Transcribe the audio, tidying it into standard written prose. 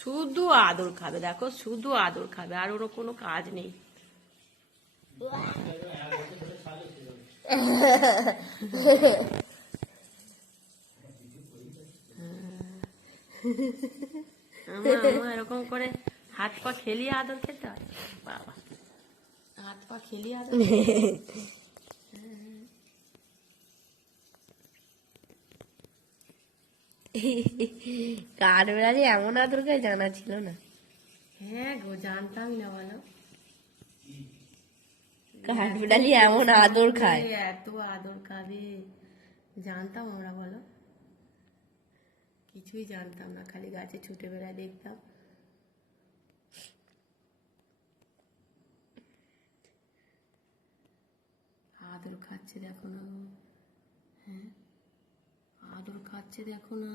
শুধু আদর খাবে, দেখো শুধু আদর খাবে, আর ওর কোনো কাজ নেই। আমার এরকম করে হাত পা খেলিয়ে আদর খেতে হয় বাবা, হাত পা খেলিয়ে আদর কাঠবিড়ালি এমন আদর খায় জানা ছিল না। হ্যাঁ গো, জানতাম না বলো, কাঠবিড়ালি এমন আদর খায়। এত আদর খাবে জানতাম আমরা বলো, কিছুই জানতাম না, খালি গাছে ছুটে বেড়ায় দেখতাম। আদর খাচ্ছে দেখো না, হ্যাঁ আদর খাচ্ছে দেখো না।